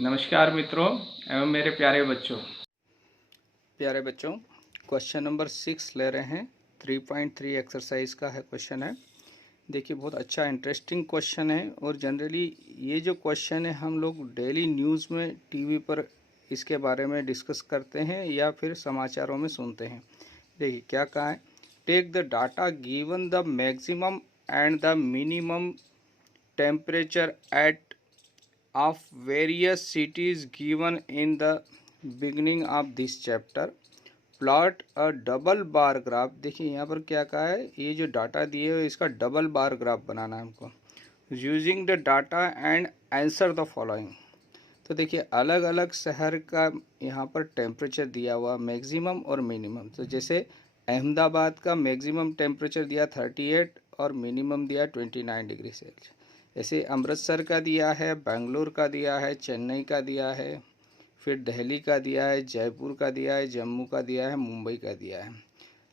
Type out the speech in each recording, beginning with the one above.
नमस्कार मित्रों एवं मेरे प्यारे बच्चों। क्वेश्चन नंबर 6 ले रहे हैं। 3.3 एक्सरसाइज का है क्वेश्चन है। देखिए बहुत अच्छा इंटरेस्टिंग क्वेश्चन है और जनरली ये जो क्वेश्चन है हम लोग डेली न्यूज़ में टीवी पर इसके बारे में डिस्कस करते हैं या फिर समाचारों में सुनते हैं। देखिए क्या कहा है, take the data given the maximum and the minimum temperature at of various cities given in the beginning of this chapter, plot a double bar graph. देखिए यहाँ पर क्या कहा है, ये जो डाटा दिए हुए इसका डबल बार ग्राफ बनाना है हमको। Using the data and answer the following. तो देखिए अलग अलग शहर का यहाँ पर टेम्परेचर दिया हुआ मैक्सिमम और मिनिमम। तो जैसे अहमदाबाद का मैक्सिमम टेम्परेचर दिया 38 और मिनिमम दिया 29 डिग्री सेल्सियस। ऐसे अमृतसर का दिया है, बेंगलोर का दिया है, चेन्नई का दिया है, फिर दिल्ली का दिया है, जयपुर का दिया है, जम्मू का दिया है, मुंबई का दिया है।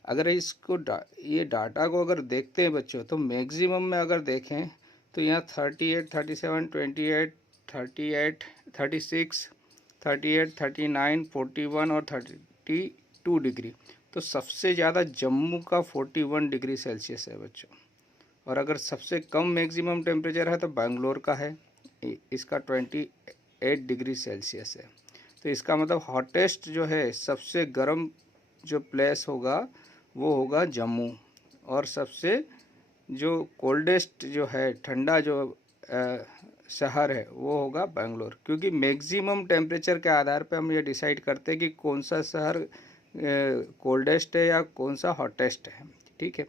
अगर इसको ये डाटा को अगर देखते हैं बच्चों, तो मैक्सिमम में अगर देखें तो यहाँ 38, 37, 28, 38, 36, 38, 39, 41 और 32 डिग्री। तो सबसे ज़्यादा जम्मू का 41 डिग्री सेल्सियस है बच्चों। और अगर सबसे कम मैक्सिमम टेम्परेचर है तो बेंगलोर का है, इसका 28 डिग्री सेल्सियस है। तो इसका मतलब हॉटेस्ट जो है, सबसे गर्म जो प्लेस होगा वो होगा जम्मू, और सबसे जो कोल्डेस्ट जो है, ठंडा जो शहर है वो होगा बेंगलोर। क्योंकि मैक्सिमम टेम्परेचर के आधार पे हम ये डिसाइड करते हैं कि कौन सा शहर कोल्डेस्ट है या कौन सा हॉटेस्ट है। ठीक है,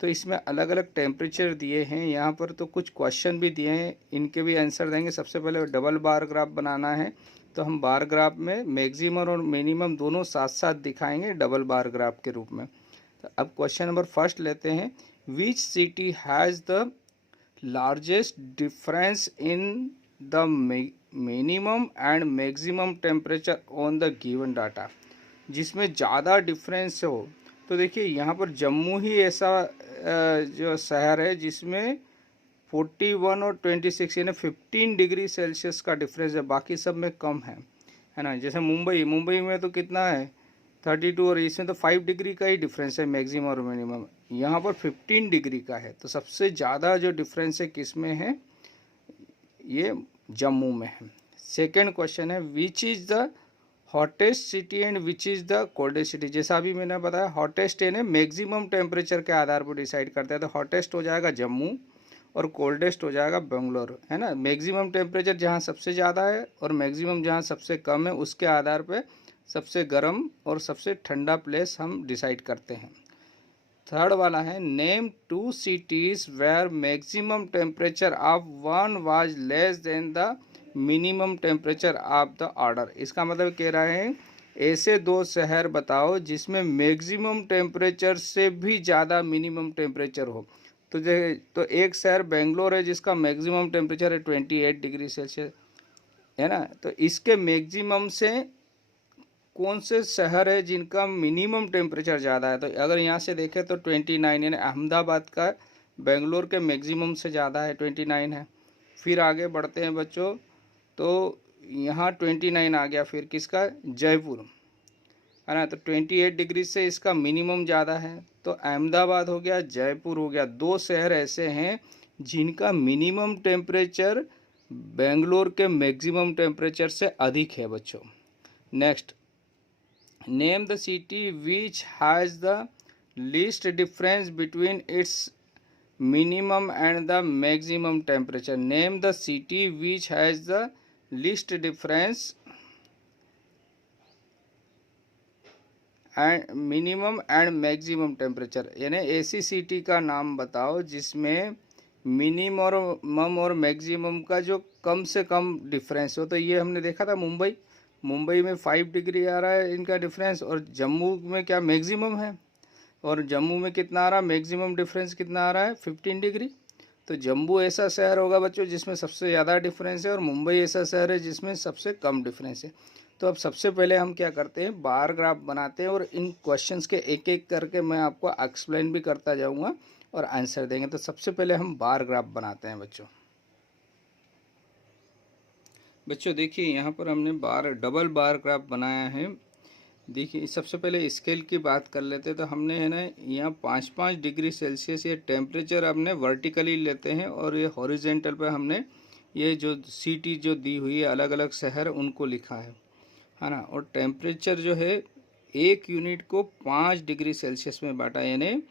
तो इसमें अलग अलग टेम्परेचर दिए हैं यहाँ पर। तो कुछ क्वेश्चन भी दिए हैं, इनके भी आंसर देंगे। सबसे पहले डबल बार ग्राफ बनाना है, तो हम बार ग्राफ में मैक्सिमम और मिनिमम दोनों साथ साथ दिखाएंगे डबल बार ग्राफ के रूप में। तो अब क्वेश्चन नंबर फर्स्ट लेते हैं। Which city has the largest difference in the minimum and maximum temperature on the given data. जिसमें ज़्यादा डिफरेंस हो, तो देखिए यहाँ पर जम्मू ही ऐसा जो शहर है जिसमें 41 और 26 यानी 15 डिग्री सेल्सियस का डिफरेंस है। बाकी सब में कम है ना। जैसे मुंबई में तो कितना है 32, और इसमें तो 5 डिग्री का ही डिफरेंस है मैक्सिमम और मिनिमम। यहाँ पर 15 डिग्री का है। तो सबसे ज़्यादा जो डिफरेंस है किस में है, ये जम्मू में है। सेकेंड क्वेश्चन है, which is the hottest city and which is the coldest city. जैसा अभी मैंने बताया, हॉटेस्ट यानी मैक्सिमम टेम्परेचर के आधार पर डिसाइड करते हैं। तो हॉटेस्ट हो जाएगा जम्मू और कोल्डेस्ट हो जाएगा बेंगलोर, है ना। मैक्सिमम टेम्परेचर जहाँ सबसे ज़्यादा है और मैक्सिमम जहाँ सबसे कम है, उसके आधार पर सबसे गर्म और सबसे ठंडा प्लेस हम डिसाइड करते हैं। थर्ड वाला है, name 2 cities where maximum temperature of one was less than the minimum temperature of the order. इसका मतलब कह रहा है ऐसे 2 शहर बताओ जिसमें मैक्सिमम टेम्परेचर से भी ज़्यादा मिनिमम टेम्परेचर हो। तो एक शहर बेंगलोर है जिसका मैक्सिमम टेम्परेचर है 28 डिग्री सेल्सियस, है ना। तो इसके मैक्सिमम से कौन से शहर है जिनका मिनिमम टेम्परेचर ज़्यादा है। तो अगर यहाँ से देखें तो 29, यानी अहमदाबाद का बेंगलोर के मैक्सिमम से ज़्यादा है, 29 है। फिर आगे बढ़ते हैं बच्चों, तो यहाँ 29 आ गया। फिर किसका, जयपुर, है ना। तो 28 डिग्री से इसका मिनिमम ज़्यादा है। तो अहमदाबाद हो गया, जयपुर हो गया। 2 शहर ऐसे हैं जिनका मिनिमम टेम्परेचर बेंगलोर के मैक्सिमम टेम्परेचर से अधिक है बच्चों। Next, name the city which has the least difference between its minimum and the maximum temperature. Name the city which has the least difference and minimum and maximum temperature। यानी ऐसी city का नाम बताओ जिसमें मिनिमम और maximum का जो कम से कम डिफरेंस हो। तो ये हमने देखा था मुंबई में 5 डिग्री आ रहा है इनका डिफरेंस, और जम्मू में क्या मैक्सिमम है, और जम्मू में कितना आ रहा है, मैक्सिमम डिफरेंस कितना आ रहा है 15 डिग्री। तो जम्मू ऐसा शहर होगा बच्चों जिसमें सबसे ज़्यादा डिफरेंस है, और मुंबई ऐसा शहर है जिसमें सबसे कम डिफरेंस है। तो अब सबसे पहले हम क्या करते हैं, बार ग्राफ बनाते हैं, और इन क्वेश्चंस के एक एक करके मैं आपको एक्सप्लेन भी करता जाऊंगा और आंसर देंगे। तो सबसे पहले हम बार ग्राफ बनाते हैं बच्चों। बच्चों देखिए यहाँ पर हमने डबल बार ग्राफ बनाया है। देखिए सबसे पहले स्केल की बात कर लेते हैं। तो हमने है ना यहाँ 5-5 डिग्री सेल्सियस ये टेम्परेचर हमने वर्टिकली लेते हैं, और ये हॉरिजेंटल पे हमने ये जो सिटी जो दी हुई है अलग अलग शहर उनको लिखा है ना। और टेम्परेचर जो है एक यूनिट को 5 डिग्री सेल्सियस में बांटा, यानी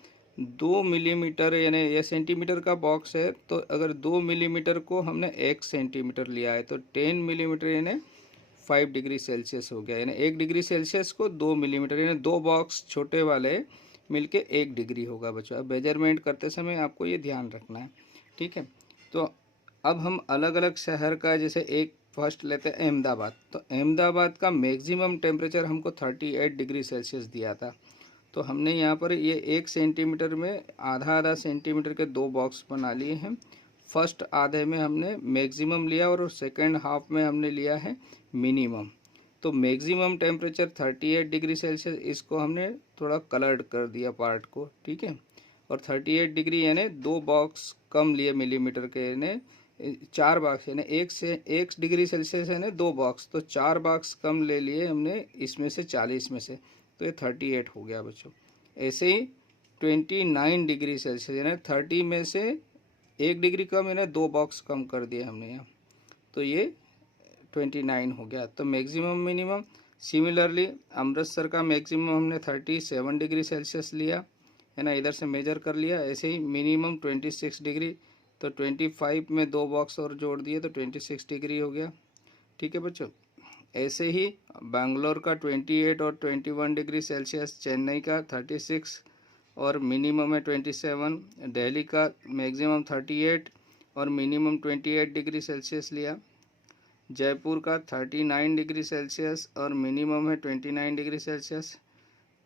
2 मिलीमीटर, यानी यह सेंटीमीटर का बॉक्स है, तो अगर 2 मिलीमीटर को हमने 1 सेंटीमीटर लिया है तो 10 मिलीमीटर यानी 5 डिग्री सेल्सियस हो गया। यानी 1 डिग्री सेल्सियस को 2 मिलीमीटर, यानी 2 बॉक्स छोटे वाले मिलके 1 डिग्री होगा बच्चों। अब मेजरमेंट करते समय आपको ये ध्यान रखना है, ठीक है। तो अब हम अलग अलग शहर का, जैसे एक फर्स्ट लेते हैं अहमदाबाद। तो अहमदाबाद का मैक्सिमम टेम्परेचर हमको 38 डिग्री सेल्सियस दिया था। तो हमने यहाँ पर ये 1 सेंटीमीटर में आधा आधा सेंटीमीटर के 2 बॉक्स बना लिए हैं। फर्स्ट आधे में हमने मैक्सिमम लिया और सेकेंड हाफ में हमने लिया है मिनिमम। तो मैक्सिमम टेम्परेचर 38 डिग्री सेल्सियस, इसको हमने थोड़ा कलर्ड कर दिया पार्ट को, ठीक है। और 38 डिग्री यानी 2 बॉक्स कम लिए मिलीमीटर के, यानी 4 बॉक्स, यानी 1 डिग्री सेल्सियस है ना 2 बॉक्स, तो 4 बॉक्स कम ले लिए हमने इसमें से 40 में से, तो ये 38 हो गया बच्चों। ऐसे ही 29 डिग्री सेल्सियस, यानी 30 में से 1 डिग्री कम, यानी 2 बॉक्स कम कर दिए हमने यहाँ, तो ये 29 हो गया। तो मैक्सिमम मिनिमम सिमिलरली अमृतसर का मैक्सिमम हमने 37 डिग्री सेल्सियस लिया है ना, इधर से मेजर कर लिया। ऐसे ही मिनिमम 26 डिग्री, तो 25 में 2 बॉक्स और जोड़ दिए तो 26 डिग्री हो गया, ठीक है बच्चों। ऐसे ही बेंगलोर का 28 और 21 डिग्री सेल्सियस, चेन्नई का 36 और मिनिमम है 27, दिल्ली का मैक्सिमम 38 और मिनिमम 28 डिग्री सेल्सियस लिया, जयपुर का 39 डिग्री सेल्सियस और मिनिमम है 29 डिग्री सेल्सियस,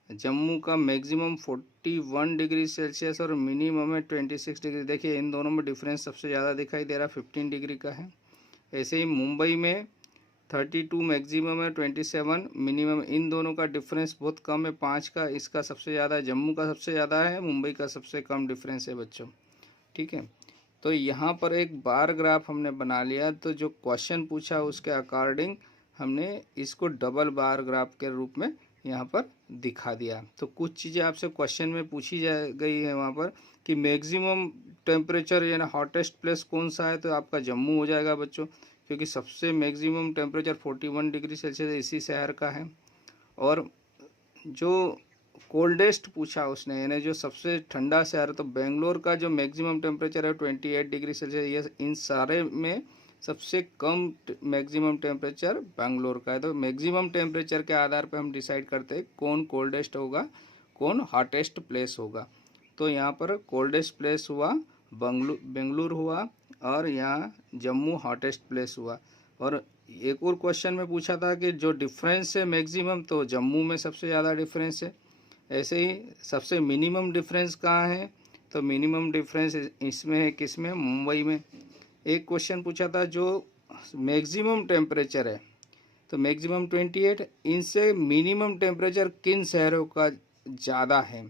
जम्मू का मैक्सिमम 41 डिग्री सेल्सियस और मिनिमम है 26 डिग्री। देखिए इन दोनों में डिफरेंस सबसे ज़्यादा दिखाई दे रहा, 15 डिग्री का है। ऐसे ही मुंबई में 32 मैक्सिमम है, 27 मिनिमम, इन दोनों का डिफरेंस बहुत कम है 5 का, इसका सबसे ज़्यादा है, जम्मू का सबसे ज़्यादा है, मुंबई का सबसे कम डिफरेंस है बच्चों, ठीक है। तो यहाँ पर एक बार ग्राफ हमने बना लिया, तो जो क्वेश्चन पूछा उसके अकॉर्डिंग हमने इसको डबल बार ग्राफ के रूप में यहाँ पर दिखा दिया। तो कुछ चीज़ें आपसे क्वेश्चन में पूछी जा गई है वहाँ पर कि मैक्सिमम टेम्परेचर यानी हॉटेस्ट प्लेस कौन सा है, तो आपका जम्मू हो जाएगा बच्चों, क्योंकि सबसे मैक्सिमम टेम्परेचर 41 डिग्री सेल्सियस इसी शहर का है। और जो कोल्डेस्ट पूछा उसने, यानी जो सबसे ठंडा शहर, तो बेंगलोर का जो मैक्सिमम टेम्परेचर है 28 डिग्री सेल्सियस, ये इन सारे में सबसे कम मैक्सिमम टेम्परेचर बेंगलोर का है। तो मैक्सिमम टेम्परेचर के आधार पर हम डिसाइड करते हैं कौन कोल्डेस्ट होगा, कौन हॉटेस्ट प्लेस होगा। तो यहाँ पर कोल्डेस्ट प्लेस हुआ बेंगलुरु हुआ, और यहाँ जम्मू हॉटेस्ट प्लेस हुआ। और एक और क्वेश्चन में पूछा था कि जो डिफरेंस है मैक्सिमम, तो जम्मू में सबसे ज़्यादा डिफरेंस है। ऐसे ही सबसे मिनिमम डिफरेंस कहाँ है, तो मिनिमम डिफरेंस इसमें है, किसमें, मुंबई में। एक क्वेश्चन पूछा था जो मैक्सिमम टेम्परेचर है, तो मैक्सिमम 28, इनसे मिनिमम टेम्परेचर किन शहरों का ज़्यादा है,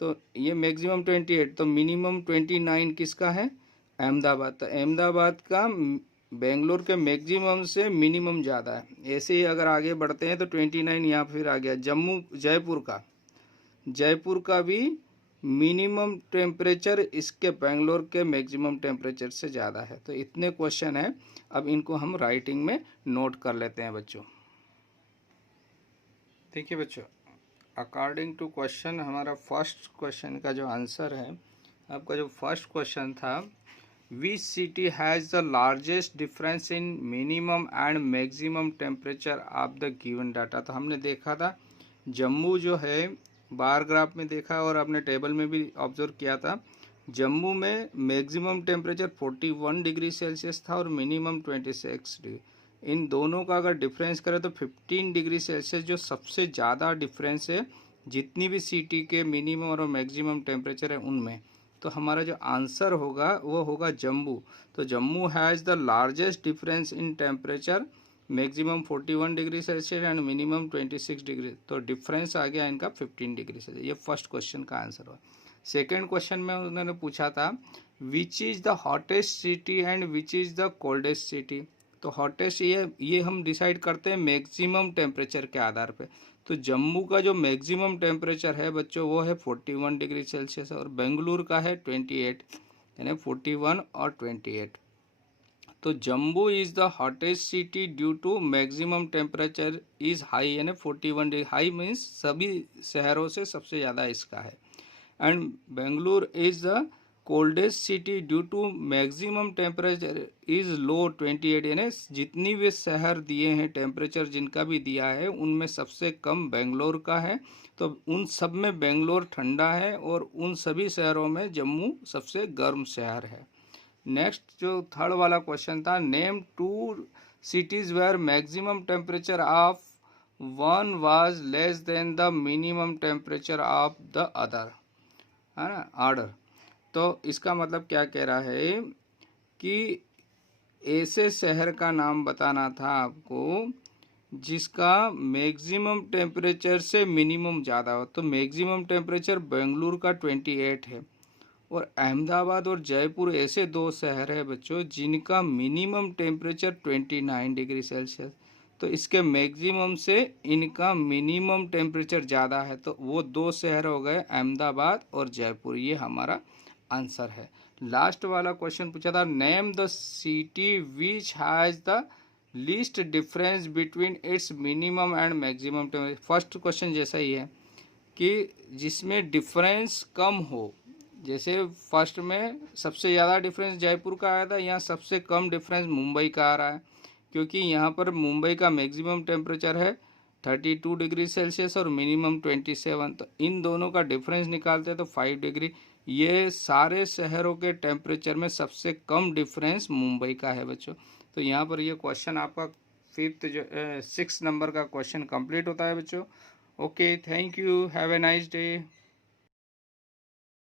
तो ये मैक्सिमम 28, तो मिनिमम 29 किसका है, अहमदाबाद। तो अहमदाबाद का बेंगलोर के मैक्सिमम से मिनिमम ज़्यादा है। ऐसे ही अगर आगे बढ़ते हैं तो 29 यहाँ फिर आ गया। जयपुर का भी मिनिमम टेम्परेचर इसके बेंगलोर के मैक्सिमम टेम्परेचर से ज़्यादा है। तो इतने क्वेश्चन हैं, अब इनको हम राइटिंग में नोट कर लेते हैं बच्चों। देखिए बच्चों, अकॉर्डिंग टू क्वेश्चन, हमारा फर्स्ट क्वेश्चन का जो आंसर है, आपका जो फर्स्ट क्वेश्चन था, which city has the largest difference in minimum and maximum temperature of the given data. तो हमने देखा था जम्मू जो है, बार ग्राफ में देखा और आपने टेबल में भी ऑब्जर्व किया था, जम्मू में मैक्सिमम टेम्परेचर 41 डिग्री सेल्सियस था और मिनिमम 26 डिग्री। इन दोनों का अगर डिफरेंस करें तो 15 डिग्री सेल्सियस जो सबसे ज़्यादा डिफरेंस है जितनी भी सिटी के मिनिमम और मैक्सिमम टेम्परेचर है उनमें। तो हमारा जो आंसर होगा वो होगा जम्मू। तो Jammu has the largest difference in temperature, maximum 41 degree Celsius and minimum 26 degree. तो डिफरेंस आ गया इनका 15 डिग्री सेल्सियस। ये फर्स्ट क्वेश्चन का आंसर हुआ। सेकेंड क्वेश्चन में उन्होंने पूछा था which is the hottest city and which is the coldest city. तो हॉटेस्ट ये हम डिसाइड करते हैं मैक्सिमम टेम्परेचर के आधार पे। तो जम्मू का जो मैक्सिमम टेम्परेचर है बच्चों वो है 41 डिग्री सेल्सियस और बेंगलुरु का है 28, यानी 41 और 28। तो Jammu is the hottest city due to maximum temperature is high, यानी 41 डिग्री। हाई मीन्स सभी शहरों से सबसे ज़्यादा इसका है। And Bengaluru is the coldest city due to maximum temperature is low 28, यानी जितनी भी शहर दिए हैं टेम्परेचर जिनका भी दिया है उनमें सबसे कम बेंगलोर का है। तो उन सब में बेंगलोर ठंडा है और उन सभी शहरों में जम्मू सबसे गर्म शहर है। नेक्स्ट जो थर्ड वाला क्वेश्चन था, name 2 cities where maximum temperature of one was less than the minimum temperature of the other, है ना, ऑर्डर। तो इसका मतलब क्या कह रहा है कि ऐसे शहर का नाम बताना था आपको जिसका मैक्सिमम टेम्परेचर से मिनिमम ज़्यादा हो। तो मैक्सिमम टेम्परेचर बेंगलुरु का 28 है और अहमदाबाद और जयपुर ऐसे दो शहर है बच्चों जिनका मिनिमम टेम्परेचर 29 डिग्री सेल्सियस। तो इसके मैक्सिमम से इनका मिनिमम टेम्परेचर ज़्यादा है, तो वो दो शहर हो गए अहमदाबाद और जयपुर। ये हमारा आंसर है। लास्ट वाला क्वेश्चन पूछा था, name the city which has the least difference between its minimum and maximum temperature. First question जैसा ही है कि जिसमें डिफरेंस कम हो। जैसे फर्स्ट में सबसे ज़्यादा डिफरेंस जयपुर का आया था, यहाँ सबसे कम डिफरेंस मुंबई का आ रहा है, क्योंकि यहाँ पर मुंबई का मैक्सिमम टेम्परेचर है 32 डिग्री सेल्सियस और मिनिमम 27। तो इन दोनों का डिफरेंस निकालते हैं तो 5 डिग्री। ये सारे शहरों के टेम्परेचर में सबसे कम डिफरेंस मुंबई का है बच्चों। तो यहाँ पर ये क्वेश्चन आपका 6 नंबर का क्वेश्चन कंप्लीट होता है बच्चों। Okay, thank you, have a nice day.